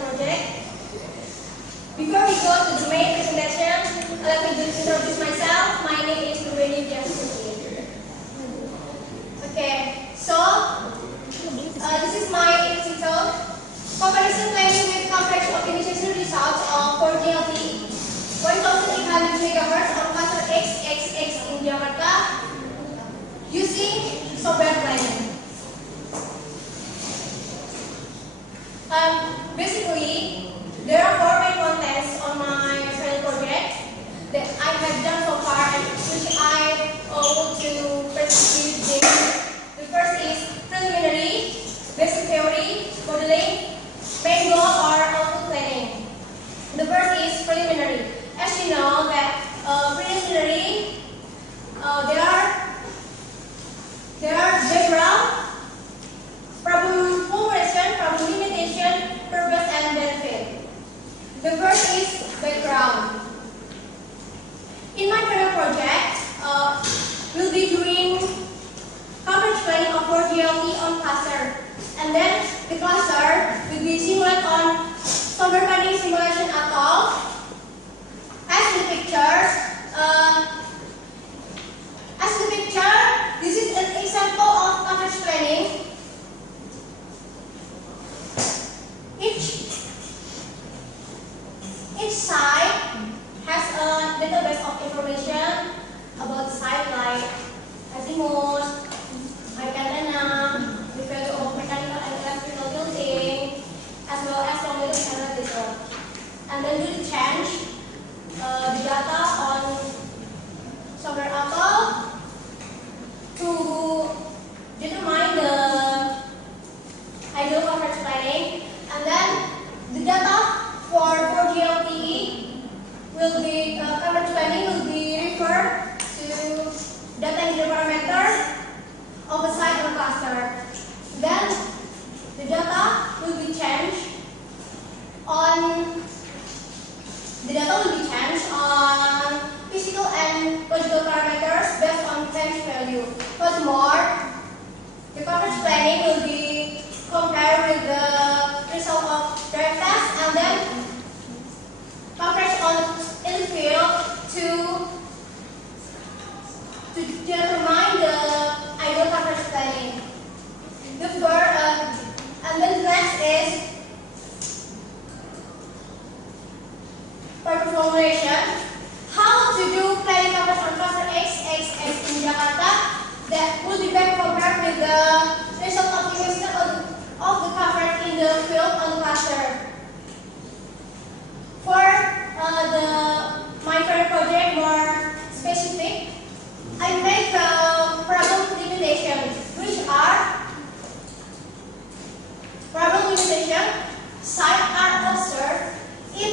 project. Before we go to the main presentation, let me just introduce myself. My name is Rueni Jasuti. Okay, so this is my title. Comparison planning with complex optimization results for DLT 1800 MHz on cluster XXX in Jakarta using software planning. Basically, there are 4 main contents on my planning project that I have done so far and which I want to present to you. The first is preliminary, basic theory, modeling, main goal or output planning. The first is preliminary. As you know that preliminary, there are background, problem formulation, problem limitation, purpose and benefit. The first is background. In my current project, we'll be doing coverage planning of 4 DLT on cluster, and then the cluster will be simulated on software planning simulation atol. As the picture, this is an example of coverage planning. Each site has a database of information about the site like azimuth, height antenna, the value of mechanical and electrical building, as well as longitude and latitude. And then we change the data on software atol to determine the ideal coverage planning, and then the data for 4GLTE will be coverage planning will be referred to data interparameter of the site or cluster. Then the data will be changed on physical and logical parameters based on change value. Furthermore, the coverage planning will be compared with the result of drive test and then coverage in the field to determine the ideal coverage planning. And then the next is purpose formulation. How to do planning coverage on cluster XXX in Jakarta that will be back compared with the result optimization of the coverage in the field on the cluster. For my current project more specific, I make problem limitations, which are problem limitation. Site are observed if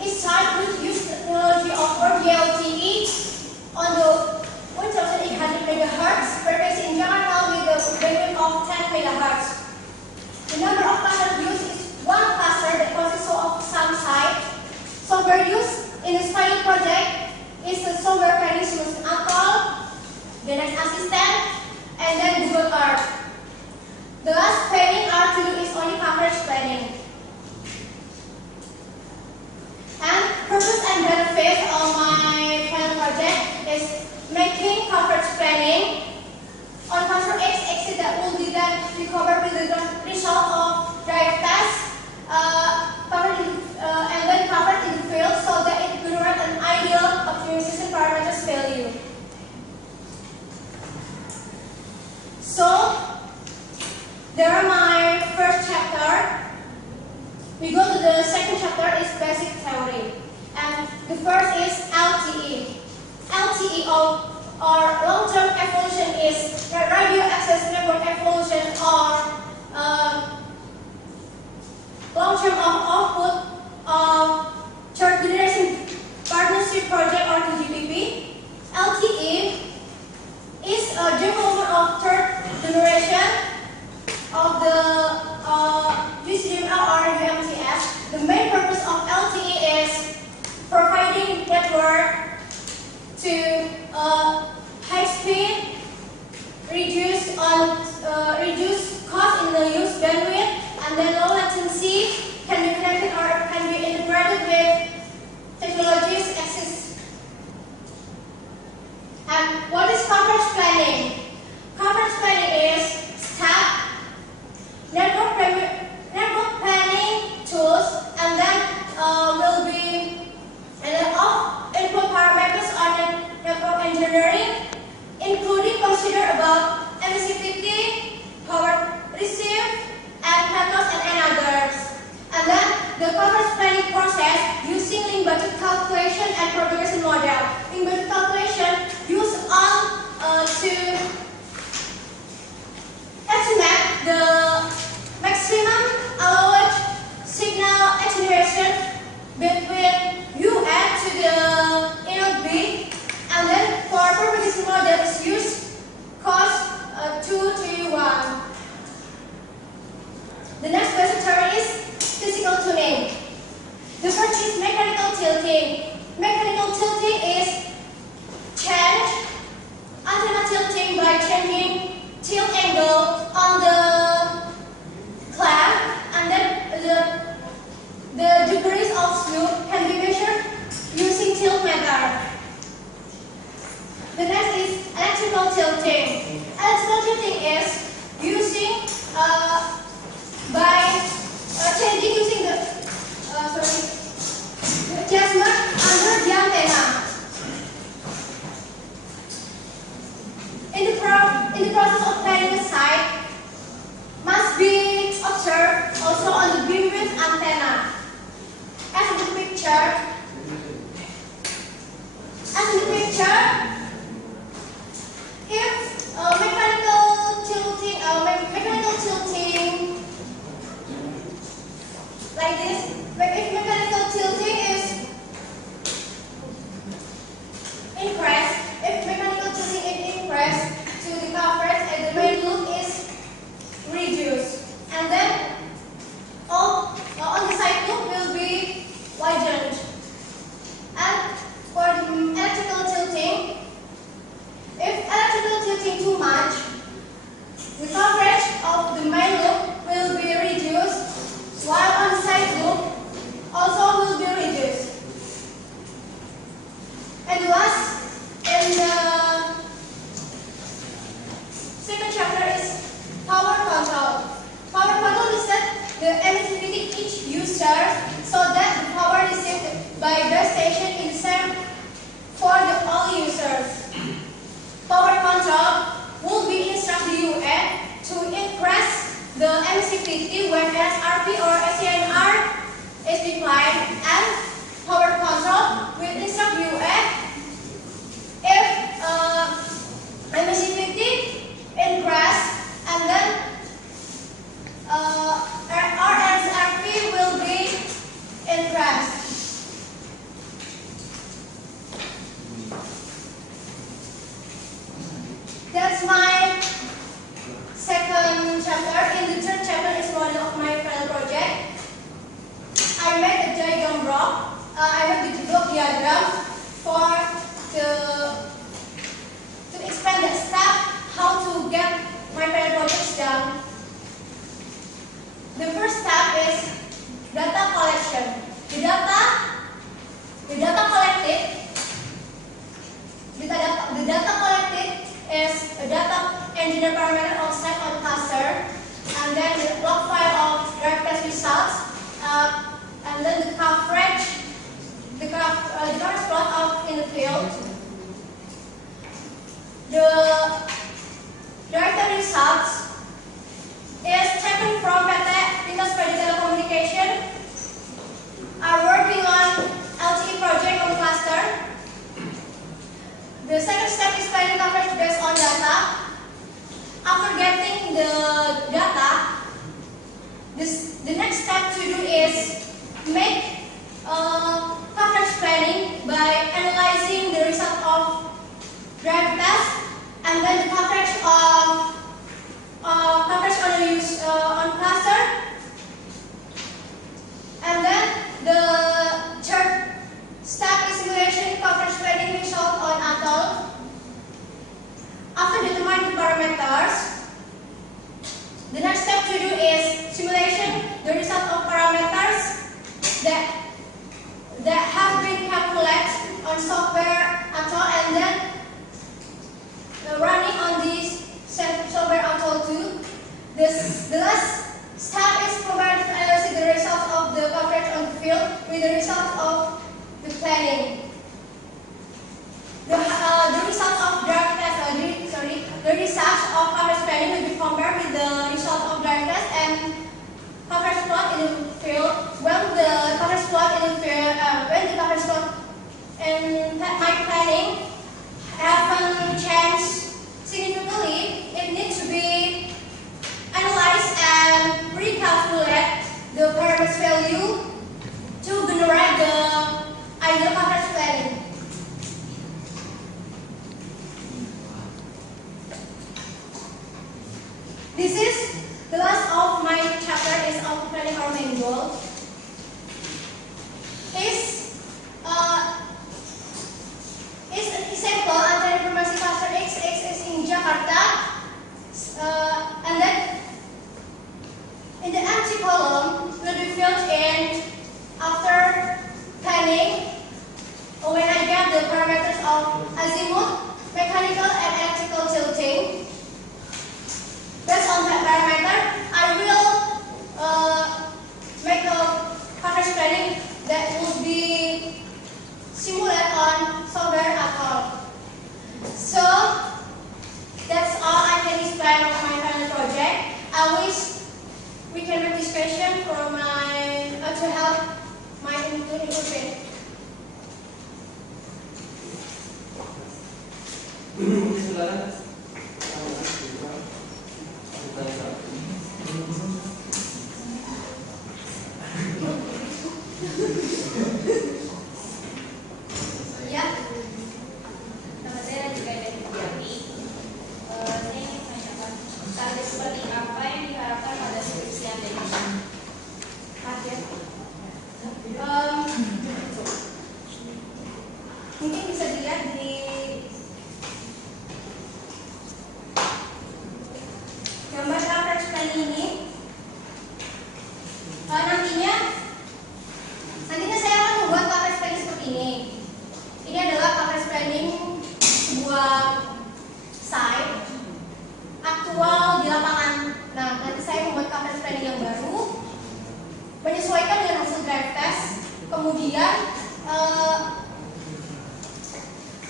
each site which use technology of 4GLTE on the 1800 MHz purpose in Jakarta with a bandwidth of 10 MHz. The number of clusters used is one cluster that consists of some site. Software used in this planning project is the software planning solution atol, the next assistant, and then Google Earth. The last planning are to do is only coverage planning. And purpose and benefit of my planning project is making coverage planning on cluster XXX that will be then recovered with the result of drive test, and then covered in the field so that it will generate an ideal optimization parameters value. So, there are my first chapter. We go to the second chapter is basic theory. And the first is LTE. LTE or long-term evolution is radio access network evolution or long-term output of third generation partnership project or TGPP. LTE is a development of third generation of the VCDMA or UMTS. The main purpose of LTE is providing network to high speed, reduce cost in the use bandwidth, and then low latency can be connected methodologies exist. And what is coverage planning? Coverage planning is step, network planning tools, and then will be input parameters on network engineering, including consider about emissivity, power received, and pathos and others. And then the coverage planning process using link budget calculation and progression model. Link budget calculation use on to estimate the maximum allowed signal attenuation between U and to the input B, and then for progression model is used cos 2, 3, 1. The next basic term is physical tuning. The first is mechanical tilting. Mechanical tilting is change antenna tilting by changing tilt angle on the clamp, and then the degrees of slope can be measured using tilt meter. The next is electrical tilting. Electrical tilting is using by changing using the adjustment under the antenna. In the process of planning a site, must be observed also on the beamwidth antenna. As in the picture, if mechanical tilting like this, if mechanical tilting is increased, to the coverage and the main loop is reduced, and then all on the side loop will be widened. And for the electrical tilting, if electrical tilting too much, the coverage of the main loop will be reduced, while on the side loop also will be reduced. And last, in the second chapter is power control. Power control is set the emissivity each user so that the power received by the station is the same for the all users. Power control will be instruct the UN to increase the emissivity when SRP or SCNR is declined, and power control will instruct UN if emissivity increase, and then RSRP will be increased. That's my second chapter. In the third chapter is model of my final project. I made a diagram block. I made the block diagram for to explain the step how to get my final projects done. The first step is data collection. The data collected is a data engineer parameter of site on cluster, and then the log file of drive test results, and then the coverage, the coverage plot of in the field. The drive results is taken from PT because PT Telecommunication are working on LTE project on cluster. The second step is planning coverage based on data. After getting the data, the next step to do is make coverage planning by analyzing the result of drive test, and then the coverage of on cluster, and then the third step is simulation coverage planning result on atoll. After determining the parameters, the next step to do is simulation the result of parameters that have been calculated on software atoll, and then running on this software atoll too. The last step is provide the result of the coverage on the field with the result of the planning. The result of drive test, the result of coverage planning will be compared with the result of drive test and coverage plot in the field. When the coverage plot in the field, in my planning haven't changed significantly, it needs to be analyzed and recalculate the parameter value to generate the ideal coverage planning. This is the last of my chapter is auto planning our main goal. Is an example antara informasi cluster X is in Jakarta, and then in the empty column will be filled in after planning when I get the parameters of azimuth, mechanical, and electrical tilting. Based on that parameter, I will make a coverage planning that will be simulated on software atoll. So that's all I can explain of my final project. I wish we can make this question for my to help my improvement. Ya, nama saya juga dari Biati. Saya ingin menanyakan target seperti apa yang diharapkan pada skripsi Anda ini? Target? Mungkin bisa dilihat di gambar coverage planning ini. Nantinya saya akan membuat coverage planning seperti ini. Ini adalah coverage planning sebuah site aktual di lapangan. Nah, nanti saya membuat coverage planning yang baru, menyesuaikan dengan hasil drive test. Kemudian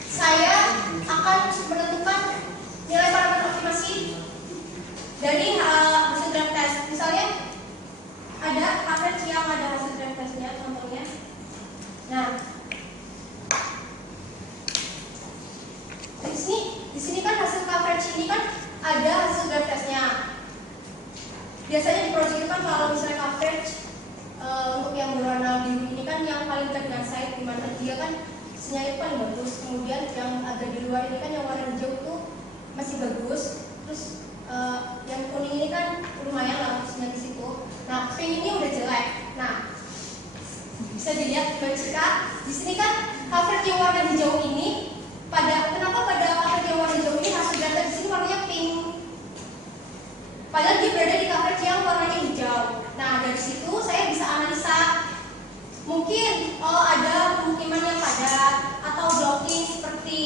saya akan menentukan nilai parameter optimasi dari hasil drive test. Misalnya ada coverage yang ada hasil drive testnya, contohnya. Nah, di sini kan hasil coverage ini kan ada hasil drive testnya. Biasanya di project itu kan kalau misalnya coverage untuk yang berwarna biru ini kan yang paling dekat dengan site, di mana dia kan sinyalnya paling bagus. Kemudian yang agak di luar ini kan yang warna hijau itu masih bagus. Terus yang kuning ini kan lumayan lah sinyal di situ. Nah, pink ini udah jelek. Nah, bisa dilihat di sini kan coverage yang warna hijau ini kenapa pada coverage yang warna hijau ini hasil data di sini warnanya pink? Padahal dia berada di coverage yang warnanya hijau. Nah, dari situ saya bisa analisa mungkin ada pemukiman yang padat atau blocking seperti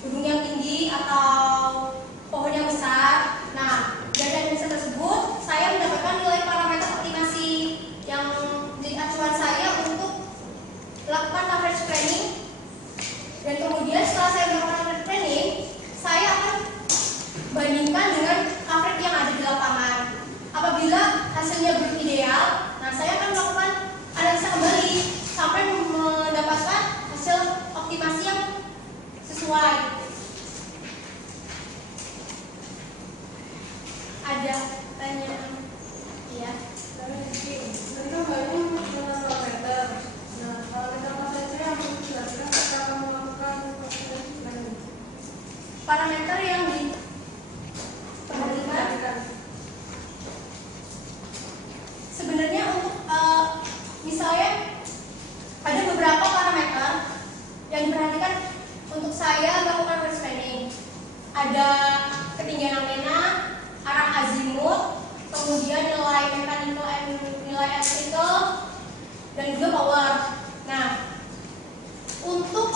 gedung yang tinggi atau pohon yang besar. Nah, dari analisa tersebut saya mendapatkan nilai parameter optimasi yang menjadi acuan saya untuk melakukan coverage planning. Dan kemudian setelah saya melakukan coverage planning, saya akan bandingkan dengan coverage yang ada di lapangan. Apabila hasilnya belum ideal, nah saya akan melakukan analisa kembali sampai mendapatkan hasil optimasi yang sesuai. Ada pertanyaan? Iya. Mereka baru dengan parameter. Nah, parameter apa saja yang perlu dijelaskan ketika melakukan parameter yang diperhatikan. Sebenarnya untuk misalnya ada beberapa parameter yang diperhatikan untuk saya melakukan coverage planning. Ada ketinggian antena, arah azimut, kemudian nilai mechanical and nilai electrical, dan juga power. Nah, untuk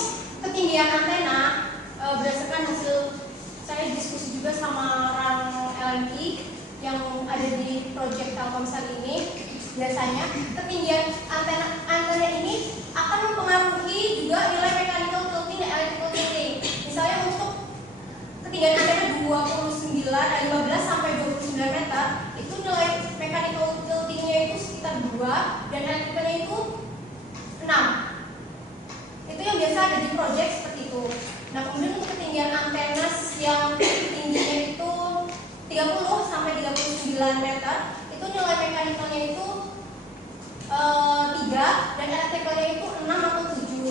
ketinggian antena berdasarkan hasil saya diskusi juga sama orang LMI yang ada di proyek Telkomsel ini, biasanya ketinggian antena ini akan mempengaruhi juga nilai mechanical tilting dan electrical tilting. Misalnya untuk ketinggian antena 15 sampai 29 meter, itu nilai mechanical tiltingnya itu sekitar 2 dan electricalnya itu 6. Itu yang biasa ada di proyek seperti itu. Nah, kemudian untuk ketinggian antena yang tingginya itu 30 sampai 39 meter, itu nilai mechanical-nya itu 3 dan electrical-nya itu 6 atau 7.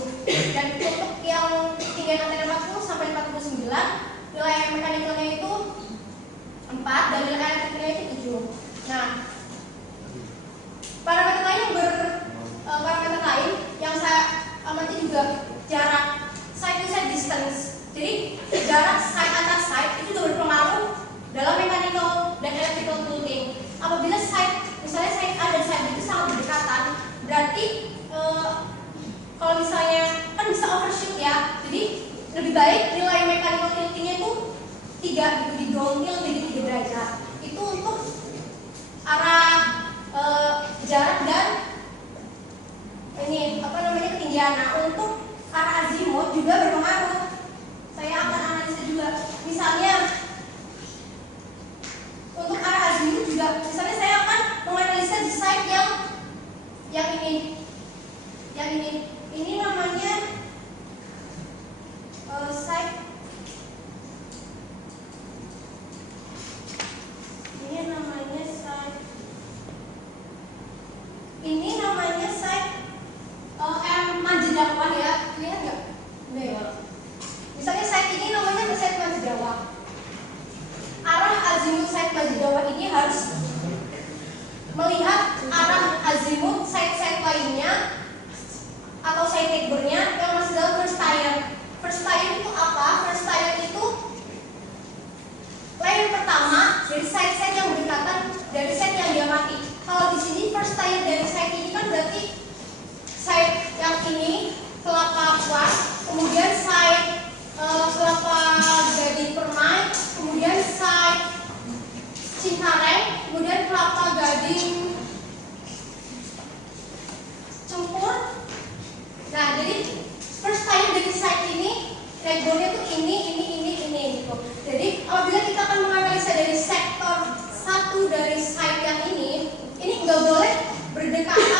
Dan untuk yang ketinggian antena 40 sampai 49, nilai mechanical-nya itu 4 dan nilai electrical-nya itu 7. Nah, parameter lain yang saya amati juga jarak side to side distance. Jadi jarak side antar side itu juga berpengaruh dalam mechanical dan electrical tilting. Apabila misalnya side A dan side B itu sangat berdekatan, berarti kalau misalnya kan bisa overshoot ya. Jadi lebih baik nilai mechanical tiltingnya itu 3 gitu, di downhill jadi 3 derajat. Itu untuk arah jarak dan ketinggian. Nah, untuk arah azimut juga berpengaruh. Saya akan analisa juga. Misalnya untuk arah azimut juga, misalnya saya akan menganalisa di site yang ini namanya site Manjedawan ya, lihat nggak? Misalnya site ini namanya site Manjedawan. Arah azimut site Manjedawan ini harus melihat arah azimut site lainnya atau site neighbornya yang masih dalam first tier. First tier itu apa? First tier itu layer pertama dari site yang berdekatan dari site yang diamati. Kalau di sini first tier dari site ini kan berarti site yang ini Kelapa Kuas, kemudian site Kelapa Gading Permai, kemudian site Cengkareng, kemudian Kelapa Gading Cempur. Nah, jadi first tier dari site ini regonya tuh ini gitu. Jadi apabila kita akan menganalisa dari sektor satu dari site yang ini nggak boleh berdekatan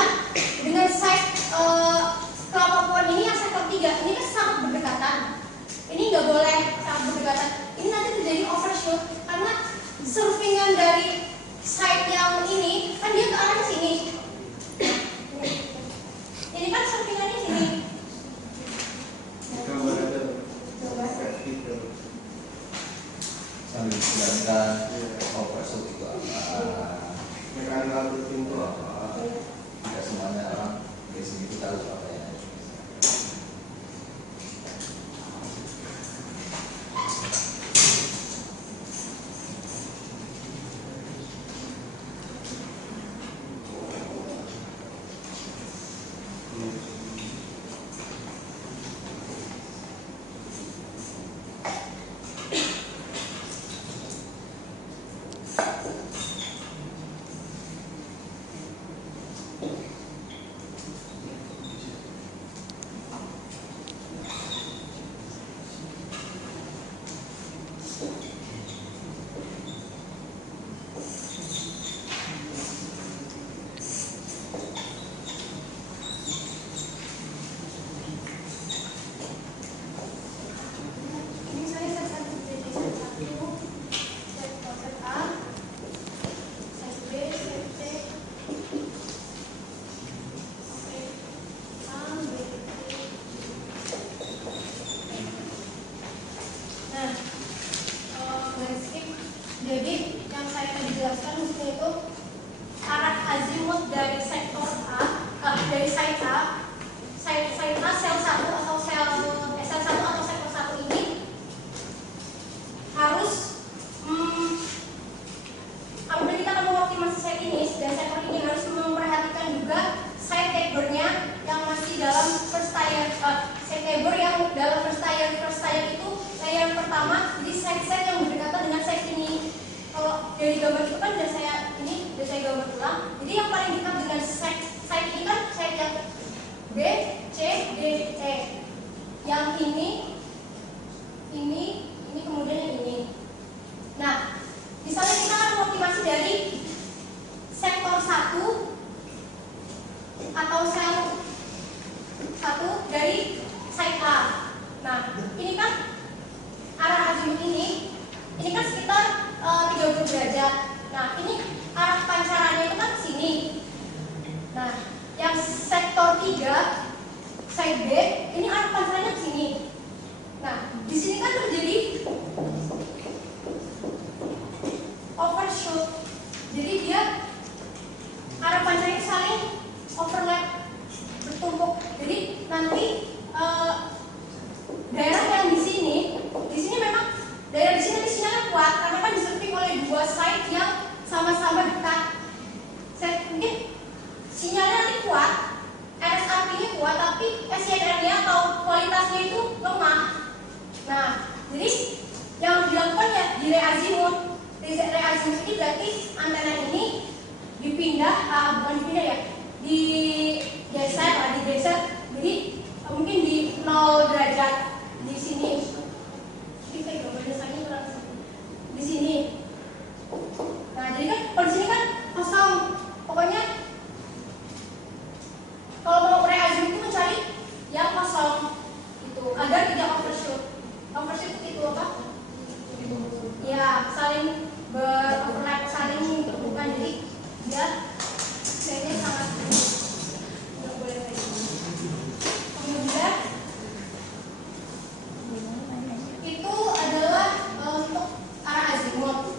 side B, ini arah pancarnya ke sini. Nah, di sini kan terjadi overshoot. Jadi dia arah pancarnya saling overlap, bertumpuk. Jadi nanti daerah yang di sini memang daerah di sini sinyalnya kuat karena kan diserping oleh dua side yang sama-sama dekat. Mungkin sinyalnya nanti kuat, RSRP-nya kuat, tapi SYR-nya atau kualitasnya itu lemah. Nah, jadi yang harus dilakukan ya di reazimut. Di reazimut ini berarti antena ini dipindah, bukan dipindah ya, digeser. Jadi mungkin di 0 derajat di sini. Ini kayak gambarnya saya kurang di sini. Nah, jadi kan kalau di sini kan kosong. Pokoknya kalau mau reazimut itu mencari yang kosong itu agar tidak overshoot. Overshoot itu apa? Ya, saling beroverlap, saling bukan, jadi dia kayaknya sangat tidak boleh kayak gitu. Kemudian itu adalah untuk arah azimut.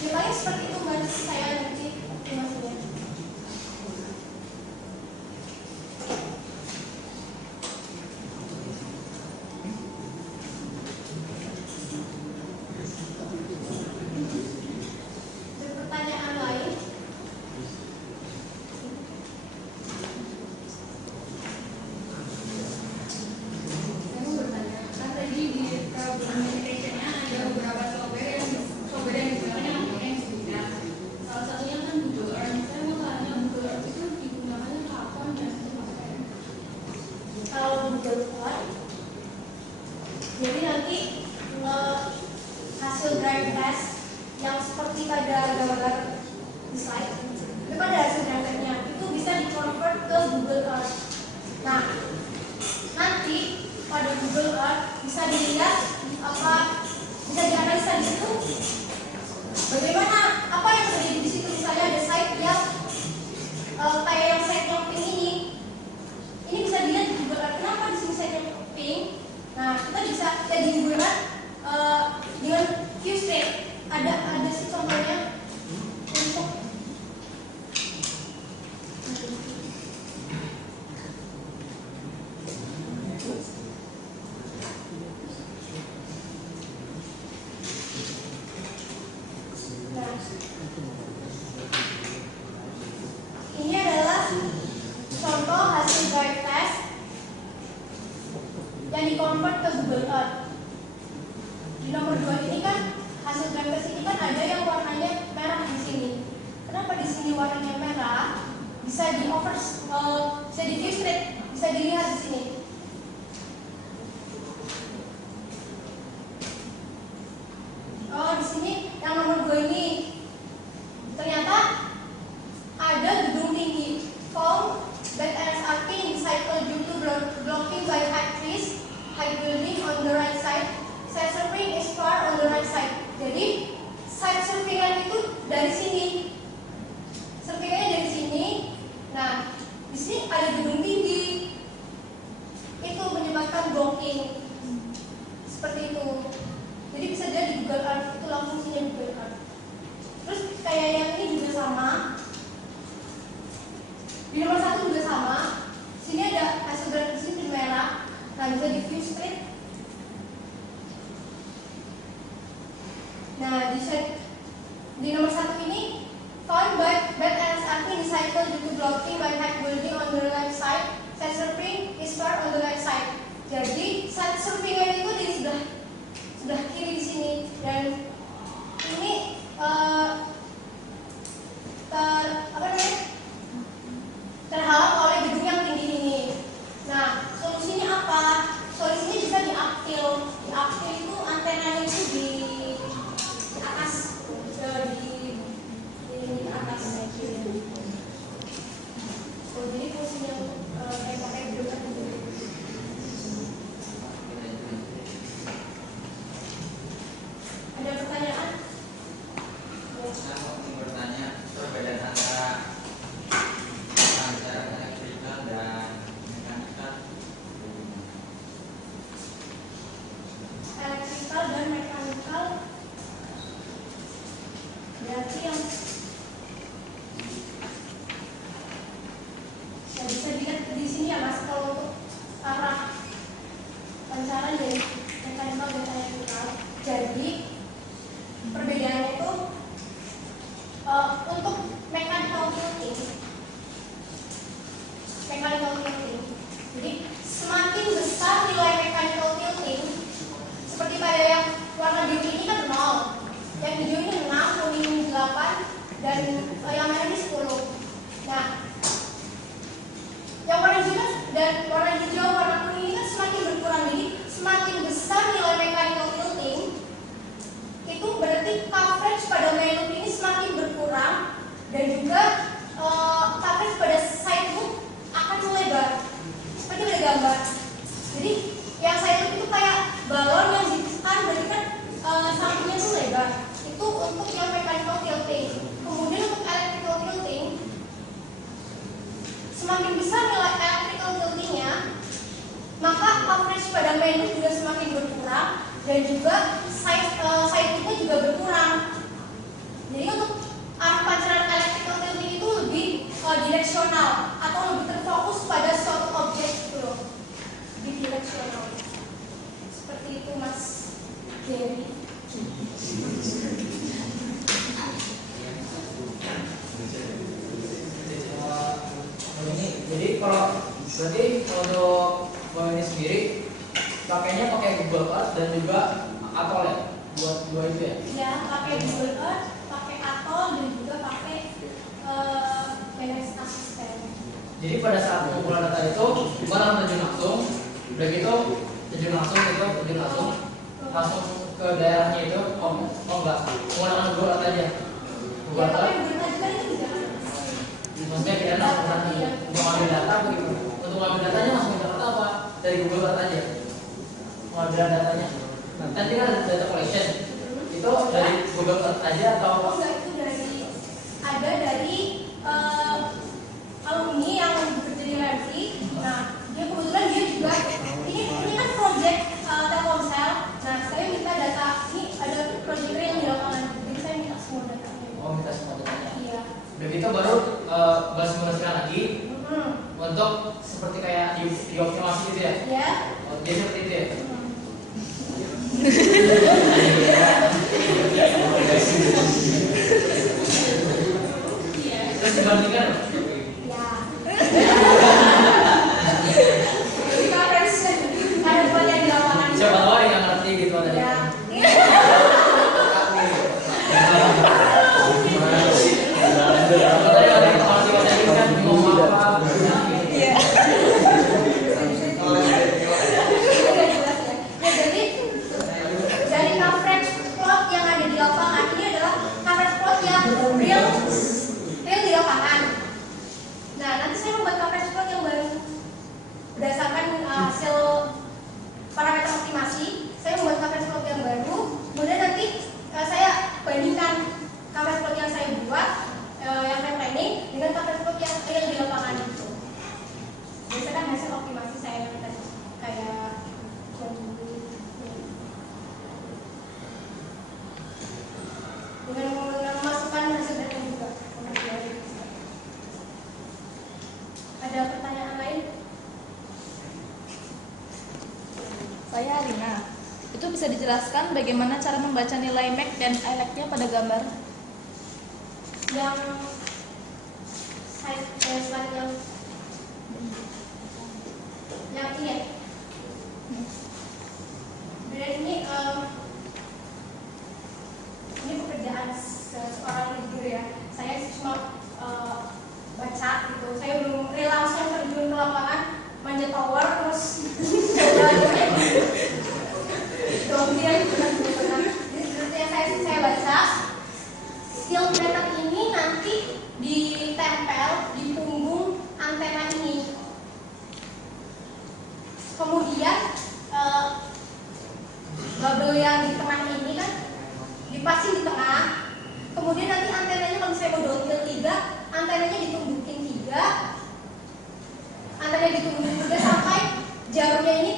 Ya paling seperti itu Mbak, saya nanti estimasinya. Pertanyaan lain? Saya mau bertanya, kan tadi di communication-nya ada beberapa software yang digunakan yang berbeda. Salah satunya kan Google Earth. Saya mau tanya, Google Earth itu digunakannya kapan dan dipakai? Kalau Google Earth, jadi nanti hasil drive test yang seperti pada gambar di slide, itu pada hasil drive testnya itu bisa di-convert ke Google Earth. Nah, nanti pada Google Earth bisa dilihat bisa dianalisa di situ bagaimana apa yang terjadi di situ. Misalnya ada site yang kayak yang site yang pink ini bisa dilihat di Google Earth. Kenapa di sini site yang pink? Nah, kita bisa jadi Google Earth dengan view state. Ada sih contohnya untuk ini adalah contoh hasil drive test yang di-convert ke Google Earth. Di nomor 2 ini kan hasil drive test ini kan ada yang warnanya merah di sini. Kenapa di sini warnanya merah? Bisa bisa di view state, bisa dilihat di sini. Oh, di sini yang nomor 2 ini ternyata ada gedung tinggi. Found that RSRP in cycle due to blocking by high trees, high building on the right side. Side surfing is far on the right side. Jadi side surfingan itu dari sini. Surfingannya dari sini. Nah, di sini ada gedung tinggi. Itu menyebabkan blocking. Seperti itu. Jadi bisa dilihat di Google Earth, itu langsung fungsinya Google Earth. Terus kayak yang ini juga sama. Di nomor 1 juga sama. Sini ada hasil drive di sini merah. Nah, bisa di view straight. Nah, di nomor 1 ini found by bad RSRP in cycle due to blocking by high building on the left side. Side surfing is far on the right side. Jadi side surfingan itu di sebelah kiri di sini, dan ini terhalang oleh gedung yang tinggi ini. Nah, solusinya apa? Solusinya bisa diaktil. Diaktil itu antenanya itu di atas, di atas. Dan juga coverage pada side loop akan melebar seperti pada gambar. Jadi yang side loop itu kayak balon yang ditekan, berarti kan sampingnya itu lebar. Itu untuk yang mechanical tilting. Kemudian untuk electrical tilting, semakin besar nilai electrical tiltingnya, maka coverage pada main loop juga semakin berkurang dan juga side loopnya juga berkurang. Jadi untuk arah pancaran electrical tilting itu lebih direksional atau lebih terfokus pada suatu objek gitu loh, lebih direksional. Seperti itu Mas Jerry. Jadi kalau berarti untuk ini sendiri pakainya pakai Google Earth dan juga Atoll ya, buat dua itu ya? Ya, pakai Google Earth, pakai Atoll dan juga pakai Manage Assistant. Jadi pada saat pengumpulan data itu gimana terjun langsung, udah gitu terjun langsung ke daerahnya itu, enggak, menggunakan Google Earth aja. Google Ya, pakai Earth. Google Earth juga itu bisa. Maksudnya kita nanti untuk ngambil data begitu. Untuk ngambil datanya langsung ke Jakarta apa dari Google Earth aja? Pengambilan datanya. Nanti kan ada data collection. Itu dari Google Earth aja atau? Oh enggak, itu dari alumni yang bekerja di Mercy. Nah, dia kebetulan dia juga ini kan project Telkomsel. Nah, saya minta data ini ada project yang di lapangan. Jadi saya minta semua datanya. Oh, minta semua datanya. Iya. Begitu baru bahas lagi untuk seperti kayak di optimasi gitu ya? Ya. Oh, jadi seperti itu ya? Terus dibandingkan? Ya. Jadi coverage ada buat yang di lapangan. Siapa tahu ada yang ngerti gitu tadi. Ya. Kalau tadi ada informasi tadi kan ngomong apa? Iya. Ya, jadi dari coverage plot yang ada di lapangan ini adalah coverage plot yang real di lapangan. Nah, nanti saya membuat coverage plot yang baru berdasarkan hasil parameter optimasi. Saya membuat coverage plot yang baru, kemudian nanti saya bandingkan coverage plot yang saya buat, yang saya planning dengan coverage plot yang real di lapangan itu. Berdasarkan hasil optimasi saya yang tadi kayak dengan memasukkan hasil data juga. Ada pertanyaan lain? Saya Alina. Itu bisa dijelaskan bagaimana cara membaca nilai MAC dan ILAC-nya pada gambar? Yang slide yang ini ya. Dan ini pekerjaan seorang guru ya. Saya cuma baca gitu. Saya belum langsung terjun ke lapangan manjat tower terus kemudian jadi seperti yang saya baca, steel plater ini nanti ditempel di punggung antena ini. Kemudian bubble yang di tengah ini kan dipasang di tengah. Kemudian nanti antenanya kalau saya mau downhill 3, antenanya ditumbukin 3. Antenanya ditumbukin 3 sampai jarumnya ini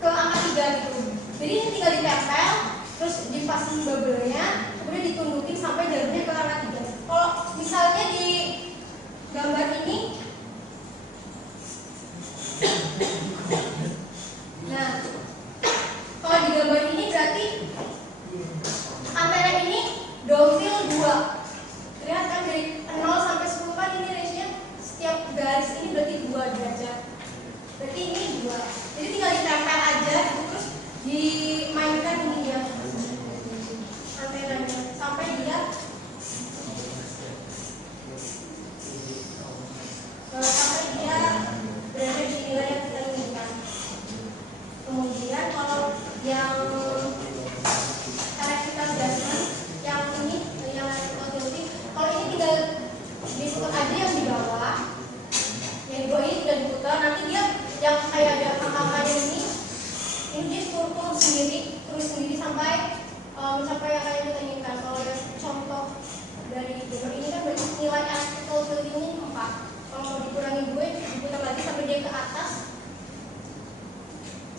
ke angka 3 gitu. Jadi ini tinggal ditempel, terus dipasang bubble-nya, kemudian ditundukin sampai jarumnya ke angka 3. Kalau misalnya di gambar ini, nah, kalau di gambar ini berarti antena ini downhill 2. yang kayak ada angka-angkanya ini dia tulis sendiri sampai mencapai yang kalian kita inginkan. Kalau ada contoh dari gambar ini kan berarti nilai artikel field ini 4. Kalau mau dikurangi 2, diputar lagi sampai dia ke atas.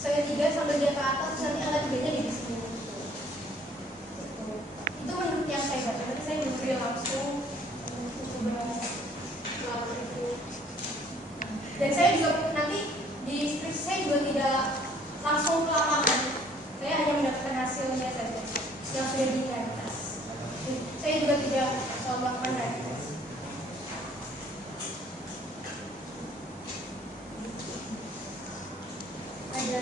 Saya 3 sampai dia ke atas, nanti angka 3-nya di sini. Itu menurut yang saya baca, nanti saya beri langsung melakukan itu. Dan saya juga nanti di skripsi saya juga tidak langsung ke lapangan. Saya hanya mendapatkan hasilnya saja yang sudah diingatkan. Saya juga tidak melakukan referensi. Ada